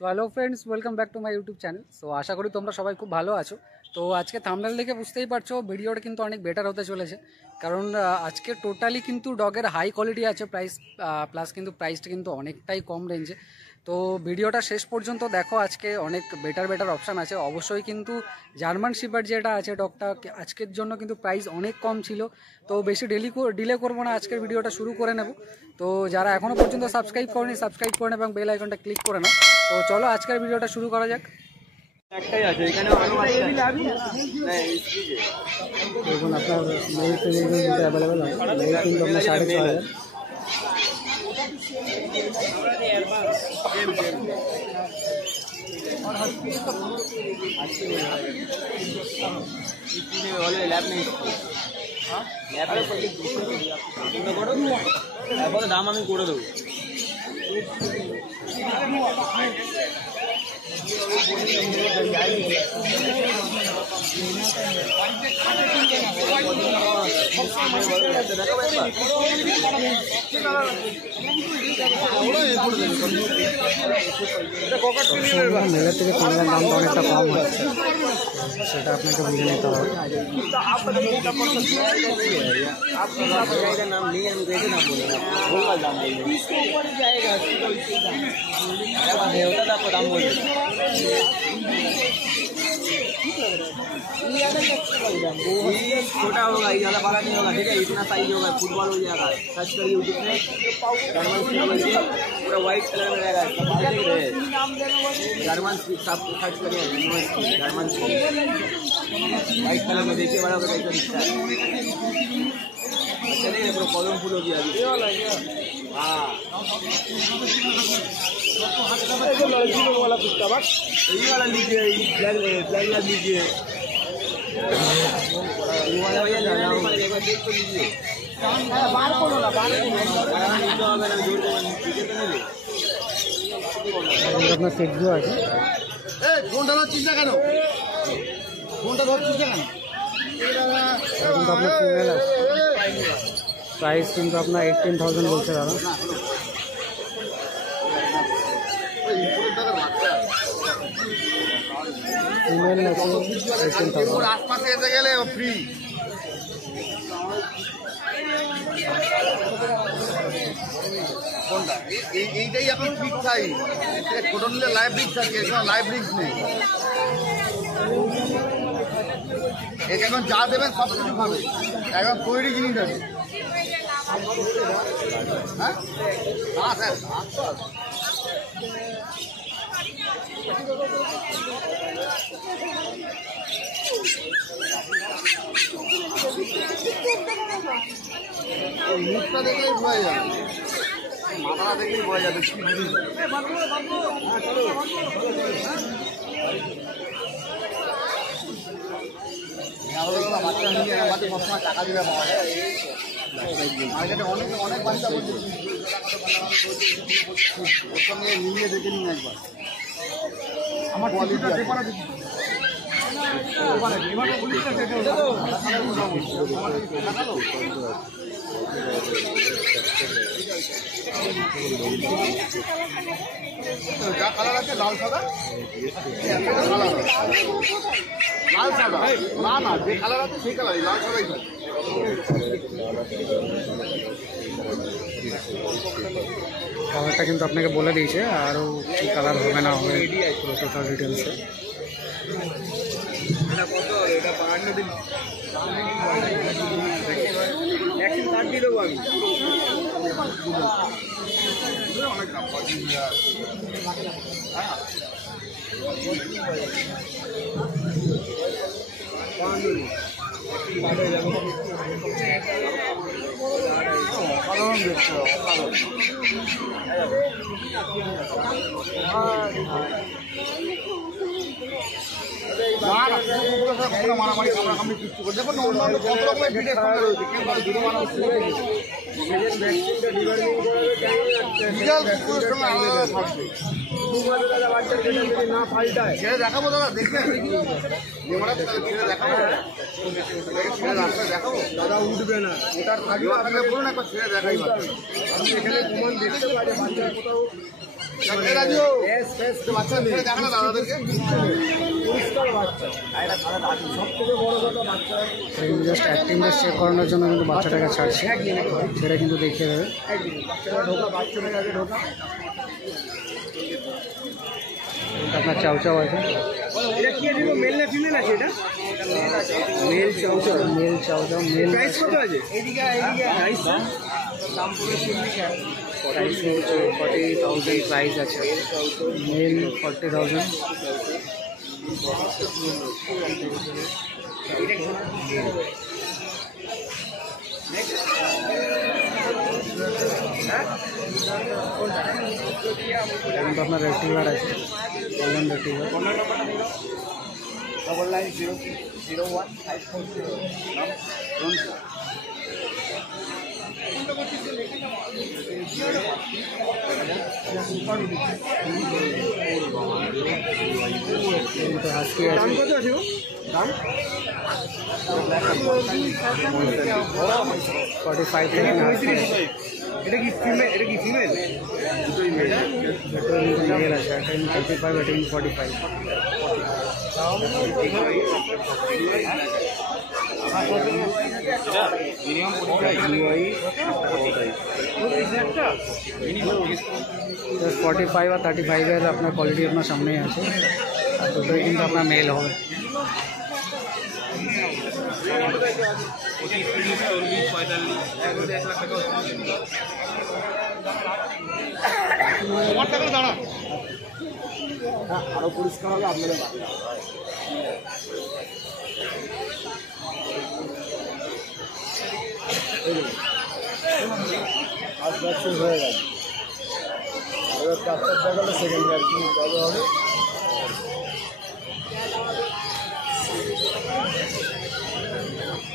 So hello friends, welcome back to my YouTube channel. So আশা করি তোমরা সবাই খুব ভালো আছো। তো আজকে থাম্বনেল দেখে বুঝতেই পারছো ভিডিওটা কিন্তু অনেক বেটার হতে চলেছে, কারণ আজকে টোটালি কিন্তু ডগের হাই কোয়ালিটি আছে প্রাইস, প্লাস কিন্তু প্রাইসটা কিন্তু অনেকটাই কম রেঞ্জে। তো ভিডিওটা শেষ পর্যন্ত দেখো, আজকে অনেক বেটার অপশান আছে অবশ্যই। কিন্তু জার্মান শেপার্ড যেটা আছে ডগটা আজকের জন্য কিন্তু প্রাইস অনেক কম ছিল। তো বেশি ডিলে করবো না, আজকের ভিডিওটা শুরু করে নেব। তো যারা এখনও পর্যন্ত সাবস্ক্রাইব করেনি সাবস্ক্রাইব করে নেবে এবং বেল আইকনটা ক্লিক করে নাও। তো চলো আজকের ভিডিওটা শুরু করা যাক। দেখুন আপনার মেল ফিমেল কিন্তু অ্যাভেলেবেল হয়। মেল কিন্তু আপনার 6,500। দাম আমি করে দেবো। মেলের থেকে ফিমেলের দামটা অনেকটা কম হচ্ছে, সেটা আপনাকে বুঝে নিতে হবে। नाम नहीं है, कैसे नाम बोलेगा? बोलवा दाम बोलेगा, होता था आपको दाम बोलेगा। छोटा होगा, ये ज़्यादा बड़ा नहीं होगा, ठीक है? इतना साइज होगा, फुटबॉल हो जाएगा। सर्च करिए यूट्यूब में, पूरा व्हाइट कलर में रहेगा। देख रहे हैं जर्मन सब सर्च करिए, जर्मन व्हाइट कलर में देखिए, बड़ा कैसा दिखता है। अच्छा नहीं है, पूरा कॉलम फुल हो गया अभी। हाँ वाला कुत्ता बस यही वाला लीजिए, ब्लैक लीजिए, আপনার সেটগুলো আছে। ফোনটা ধরছিস না কেন? ফোনটা ধরছিস না কেন? কিন্তু আপনার ফিমেল আছে, প্রাইস কিন্তু আপনার 18,000 বলছে দাদা। ফিমেল আছে 18,000। আশপাশে এসে গেলে ফ্রি। কোনটা? এইটাই এখন ফিক সাইজ। ছোট নিলে লাইভ রিক্স আছে, এখন লাইভ রিক্স নেই। একে এখন যা দেবেন সব কিছু পাবে, এখন তৈরি জিনিস আছে। হ্যাঁ হ্যাঁ স্যার, মুখটা দেখলেই বোঝা যাবে, মাথাটা দেখলেই বোঝা যাবে কি জিনিস। বাচ্চা নিয়ে আমাদের সবসময় টাকা দিবে পাওয়া যায়। মার্কেটে অনেক অনেক বাচ্চা বলছে, ওর সঙ্গে মিলিয়ে দেখে নিন একবার। আমার কোয়ালিটি যা কালার আছে লাল সাদা, লাল সাদা না না, যে কালার আছে সেই কালারই, লাল সাদাই থাকে। কালারটা কিন্তু আপনাকে বলে দিয়েছে, আরও কী কালার হবে না হবে টোটাল ডিটেলসে। কত এটা 52 দিন একদিন কাটিয়ে দেবো আমি। অনেক দাম সাধারণ দেখতে মারামারি কামড়াকামড়ি কিছু করে দেখুন, অন্যান্য কত রকমের ভিডিও রয়েছে, কেউ ভিডিও বানাচ্ছে। ছেড়ে দেখাবো দাদা, দেখবেন ছেড়ে দেখাবো, দেখাবো দাদা, উঠবে না, ওটার থাকবে বলুন একবার ছেড়ে দেখাই। আমি এখানে প্রমাণ দেখতে পারি, কোথাও জাস্ট অ্যাক্টিভনেস চেক করানোর জন্য কিন্তু বাচ্চাটাকে ছাড়ছে, সেটা কিন্তু দেখিয়ে দেবে। আপনার চাউ চাউ আছে, মেল চাউ চাউ, মেল প্রাইস 40,000 প্রাইস আছে, মেল 40,000। আপনার রেটিভার আছে, গোল্ডেন রেটিভার। 45 থেকে এটা কি ফিমেল, এটা কি ফিমেল? দুটোই মেল আছে, একটা 35, এটা 45। মিনিমাম 45 আর 35 এর আপনার কোয়ালিটি আপনার সামনেই আছে, আর দুটোই কিন্তু আপনার মেল হবে। আরো পরিষ্কার হবে আপনাদের আজ ভ্যাকসিন হয়ে গেছে, এবার চারটার জায়গায় সেকেন্ড ভ্যাকসিন কবে হবে?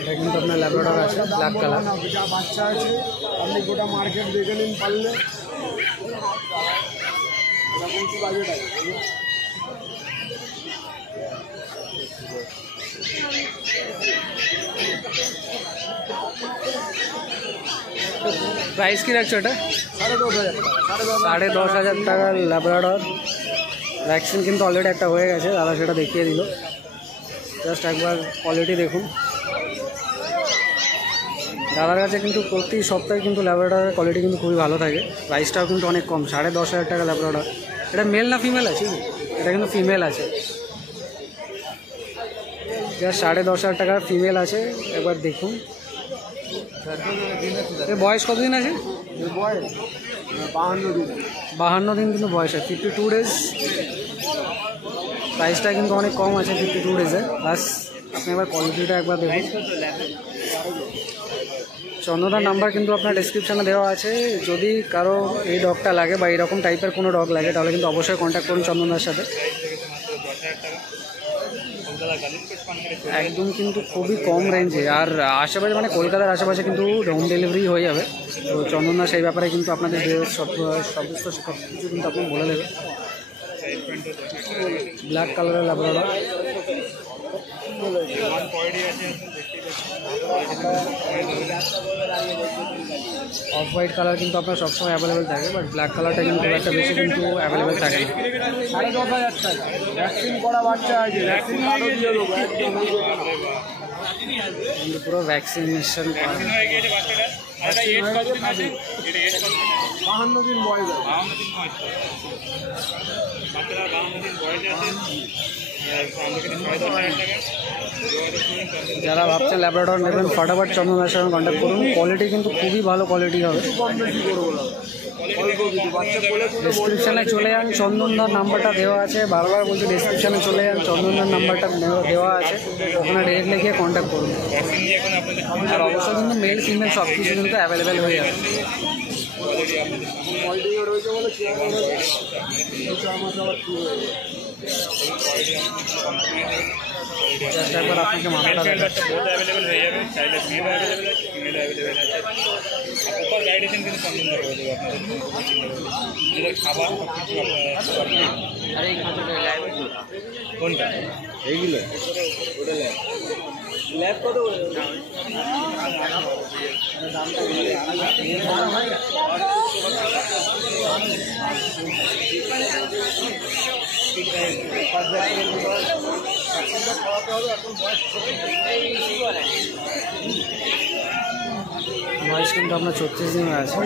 এটা কিন্তু আপনার ল্যাব্রাডর আছে, ব্ল্যাক কালার। যা বাচ্চা আছে আপনি গোটা মার্কেট দেখে নিন পারলে। প্রাইস কি রাখছো এটা? 10,500 টাকার ল্যাব্রাডর। ভ্যাকসিন কিন্তু অলরেডি একটা হয়ে গেছে, দাদা সেটা দেখিয়ে দিল। জাস্ট একবার কোয়ালিটি দেখুন। দাদার কাছে কিন্তু প্রতি সপ্তাহে কিন্তু ল্যাব্রাডরের কোয়ালিটি কিন্তু খুবই ভালো থাকে। প্রাইসটাও কিন্তু অনেক কম, 10,500 টাকা ল্যাব্রাডর। এটা মেল না ফিমেল আছে? এটা কিন্তু ফিমেল আছে, জাস্ট 10,500 টাকার ফিমেল আছে। একবার দেখুন বয়স কতদিন আছে? 52 দিন কিন্তু বয়স আছে, 52 ডেজ। প্রাইসটা কিন্তু অনেক কম আছে 52 ডেজে। প্লাস আপনি একবার কোয়ালিটিটা একবার দেখুন। চন্দ্রদার নাম্বার কিন্তু আপনার ডেসক্রিপশানে দেওয়া আছে। যদি কারো এই ডগটা লাগে বা এরকম টাইপের কোনো ডগ লাগে তাহলে কিন্তু অবশ্যই কন্ট্যাক্ট করুন চন্দনদার সাথে। একদম কিন্তু খুবই কম রেঞ্জে, আর আশেপাশে মানে কলকাতার আশেপাশে কিন্তু হোম ডেলিভারি হয়ে যাবে। তো চন্দনদা সেই ব্যাপারে কিন্তু আপনাদের সমস্ত সব কিছু কিন্তু আপনি বলে দেবে। ব্ল্যাক কালারের ল্যাব্রাডর, অফ হোয়াইট কালার কিন্তু আপনার সবসময় অ্যাভেলেবেল থাকে, বাট ব্ল্যাক কালারটা কিন্তু খুব একটা বেশি কিন্তু অ্যাভেলেবেল থাকে না। 10,500 টাকা ভ্যাকসিন করা বাচ্চা আছে, ভ্যাকসিন কিন্তু পুরো ভ্যাকসিনেশন 52 দিন বয়স আছে। যারা ভাবছেন ল্যাব্রাডর নেবেন ফটাফট চন্দনদার সঙ্গে কন্ট্যাক্ট করুন। কোয়ালিটি কিন্তু খুবই ভালো কোয়ালিটি হবে। ডেসক্রিপশানে চলে যান, চন্দনদার নাম্বারটা দেওয়া আছে। বারবার বলছি ডেসক্রিপশানে চলে যান, চন্দনদার নাম্বারটা দেওয়া আছে, ওখানে রেট লিখে কন্ট্যাক্ট করুন। আর অবশ্যই কিন্তু মেল ফিমেল সব কিছু কিন্তু অ্যাভেলেবেল হয়ে যাবে। একবার আপনাকে মাথাটা দেখাচ্ছি। খাবার কোনটা এইগুলো ওটা ল্যাব কত দামটা বয়স কিন্তু আপনার 34 দিন আছে।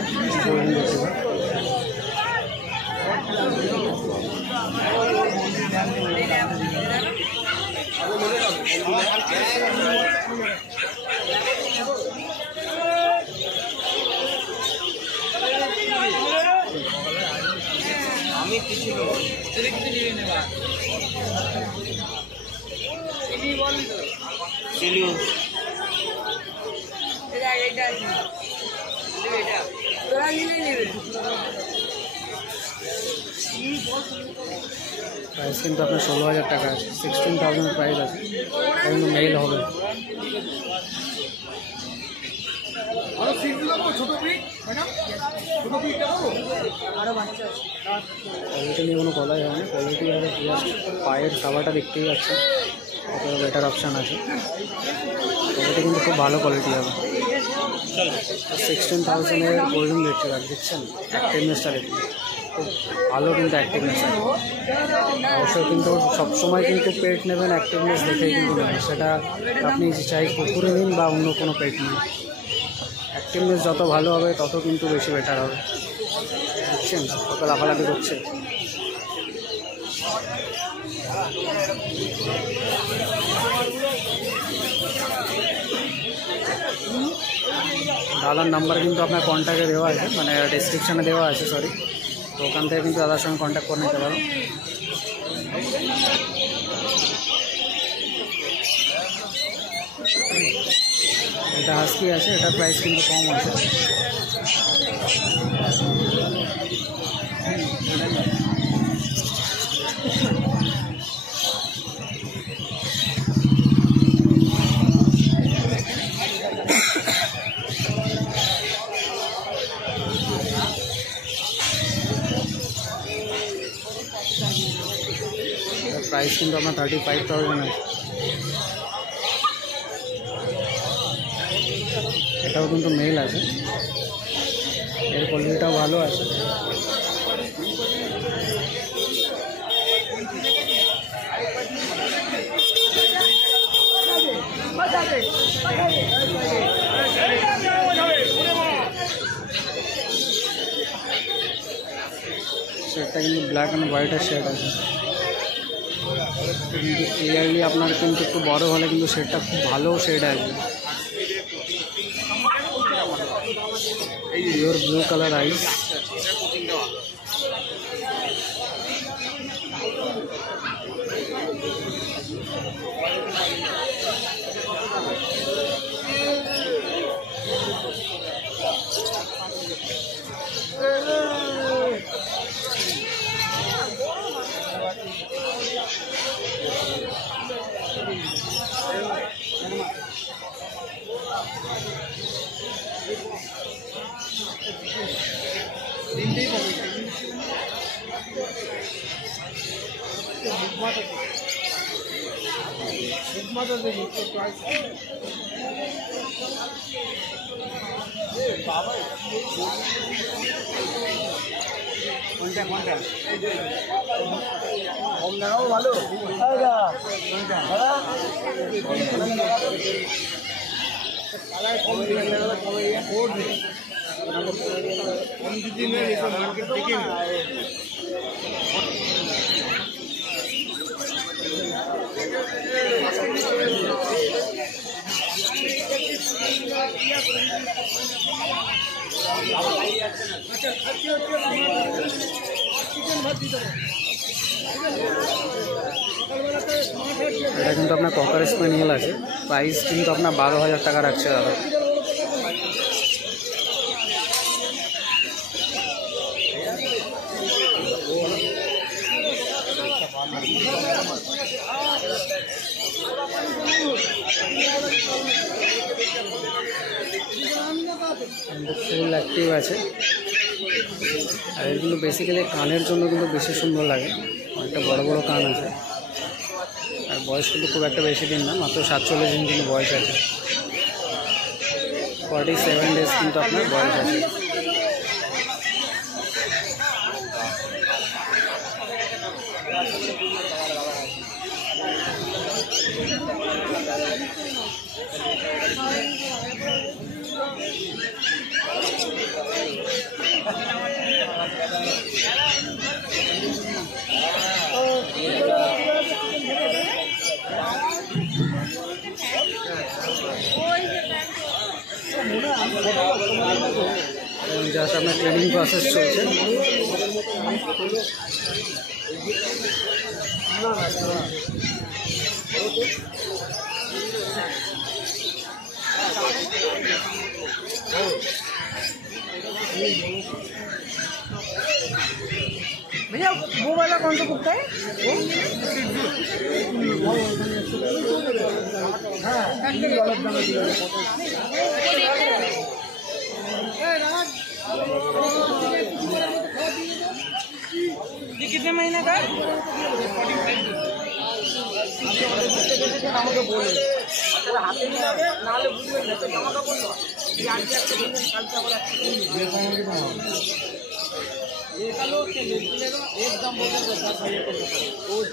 আমি কিছু প্রাইস কিন্তু আপনার 16,000 টাকা আছে। 16,000 প্রাইস আছে, কিন্তু মেল হবে। কোয়ালিটি নিয়ে কোনো বলাই হয়নি, কোয়ালিটি হবে। পায়ের খাবারটা দেখতেই পাচ্ছেন, কত বেটার অপশান আছে। কোয়ালিটি কিন্তু খুব ভালো কোয়ালিটি হবে। 16,000-এর গোল্ডেন রেট্রিভার দেখছেন, অ্যাক্টিভনেসটা দেখুন, খুব ভালো কিন্তু অ্যাক্টিভনেস আছে। অবশ্যই কিন্তু সবসময় কিন্তু পেট নেবেন অ্যাক্টিভনেস দেখেই কিন্তু নেবেন, সেটা আপনি চাই কুকুরে নিন বা অন্য কোনো পেট নিন। অ্যাক্টিভনেস যত ভালো হবে তত কিন্তু বেশি বেটার হবে। দেখছেন কত লাফালাফি করছে। দাদার নাম্বার কিন্তু আপনার কন্ট্যাক্টে দেওয়া আছে, মানে ডেসক্রিপশানে দেওয়া আছে, সরি। তো ওখান থেকে কিন্তু দাদার সঙ্গে কন্ট্যাক্ট করে নিতে পারো। এটা হাস্কি আছে, এটার প্রাইস কিন্তু কম আছে। প্রাইস কিন্তু আপনার 35,000 আছে। এটাও কিন্তু মেল আছে, এর কোয়ালিটিটাও ভালো আছে। শেডটা কিন্তু ব্ল্যাক অ্যান্ড হোয়াইটের শেড আছে, কিন্তু ক্লিয়ারলি আপনার কিন্তু একটু বড় হলে কিন্তু শেডটা খুব ভালো শেড আসবে। পিওর ব্লু কালার আইস। ভালো এটা কিন্তু আপনার ককার স্প্যানিয়েল আছে, প্রাইস কিন্তু আপনার 12,000 টাকা রাখছে দাদা। ফুল অ্যাক্টিভ আছে, আর এগুলো বেসিক্যালি কানের জন্য কিন্তু বেশি সুন্দর লাগে, একটা বড় বড় কান আছে, আর বয়স কিন্তু খুব একটা বেশি দিন না, মাত্র 47 দিন কিন্তু বয়স আছে। 47 ডেজ কিন্তু আপনার বয়স আছে। জাস্ট আপনার ট্রেনিং প্রসেস চলছে। भैया वो वाला कौन सा कुत्ता है? ये कितने महीने का है? एकदम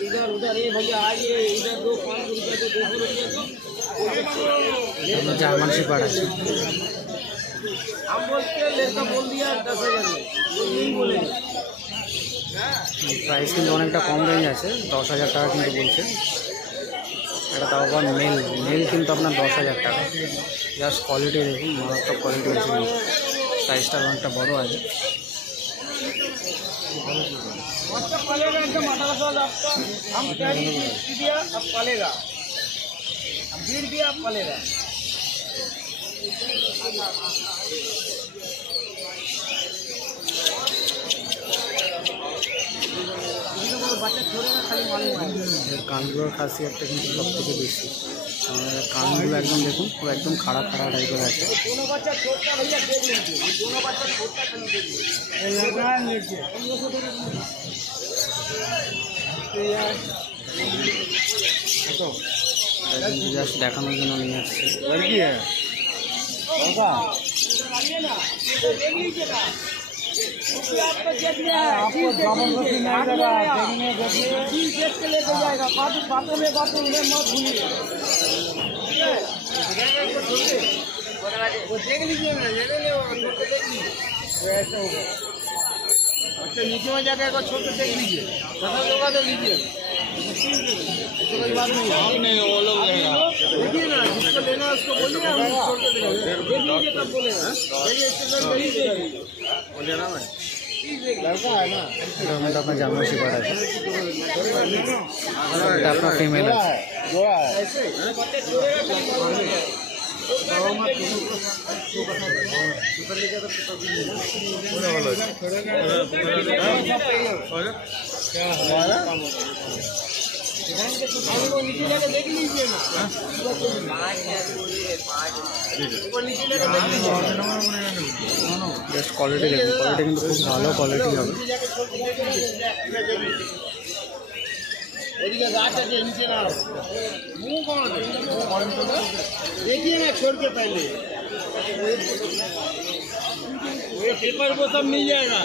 इधर उधर भैया आइए, इधर दो 500 रुपये तो 200 रुपये तो জার্মান শেপার্ড আছে। हम बोलते लड़का बोल दिया 10,000 में, वो नहीं बोले। প্রাইস কিন্তু অনেকটা কম রেঞ্জ আছে, 10,000 টাকা কিন্তু বলছে। এটা তাও আবার মেল কিন্তু আপনার 10,000 টাকা। জাস্ট কোয়ালিটি দেখুন, মারাত্মক কোয়ালিটি আছে, সাইজটা অনেকটা বড় আছে। बच्चा पालेगा एकदम 18 साल आपका, हम क्या दिया अब पालेगा, अब भीड़ दिया अब पालेगा। बच्चा छोड़ेगा खाली मालूम है। কানগুলোর খাসিয়াতটা কিন্তু সব থেকে বেশি। আমাদের কানগুলো একদম দেখুন, খুব একদম খাড়া খাড়া টাইপের আছে। दोनों बच्चा छोटा भैया देख लीजिए, दोनों बच्चा छोटा खाली देख लीजिए। জাস্ট দেখানোর জন্য নিয়ে আসছে। आपको देखना है, आपको जबरदस्ती नहीं देगा, देखने चीज देख के लेके जाएगा, बातों में मत भूलिए। वो देख लीजिए ना, देख लीजिए ऐसा होगा। अच्छा नीचे में जाकर अगर छोटे देख लीजिए, 10 होगा तो लीजिए, कोई बात नहीं। वो लोग देखिए ना, जिसको लेना है उसको बोलिए, हम छोड़ के देंगे, देख लीजिए तब बोलेगा। देखिए बोलिए ना मैं लड़का है ना, এটার মধ্যে আপনার জার্মান শেপার্ড আছে, এটা আপনার ফিমেল আছে। ऐसे नीचे लेके देख लीजिए ना, জাস্ট কোয়ালিটি দেখুন, কোয়ালিটি কিন্তু খুব ভালো কোয়ালিটি হবে। नीचे ना मुँह कौन देखिए ना, छोड़ के पहले ये पेपर वो सब मिल जाएगा।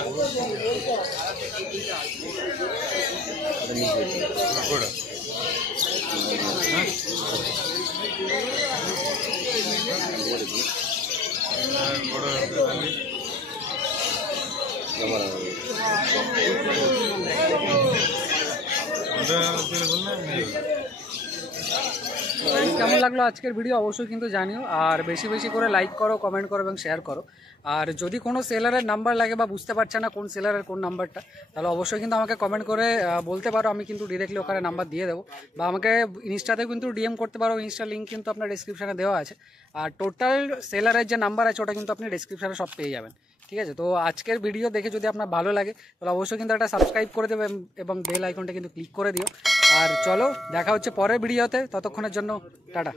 কেমন লাগলো আজকের ভিডিও অবশ্যই কিন্তু জানিও, আর বেশি বেশি করে লাইক করো, কমেন্ট করো এবং শেয়ার করো। আর যদি কোনো সেলারের নাম্বার লাগে বা বুঝতে পারছে না কোন সেলারের কোন নাম্বারটা, তাহলে অবশ্যই কিন্তু আমাকে কমেন্ট করে বলতে পারো, আমি কিন্তু ডিরেক্টলি ওখানে নাম্বার দিয়ে দেবো, বা আমাকে ইনস্টাতে কিন্তু ডিএম করতে পারো, ইনস্টা লিঙ্ক কিন্তু আপনার ডিসক্রিপশানে দেওয়া আছে। আর টোটাল সেলারের যে নাম্বার আছে ওটা কিন্তু আপনি ডিসক্রিপশানে সব পেয়ে যাবেন। ঠিক আছে, তো আজকের ভিডিও দেখে যদি আপনার ভালো লাগে তাহলে অবশ্যই কিন্তু একটা সাবস্ক্রাইব করে দেবে এবং বেল আইকনটা কিন্তু ক্লিক করে দিও। আর চলো দেখা হচ্ছে পরের ভিডিওতে, ততক্ষণের জন্য টাটা।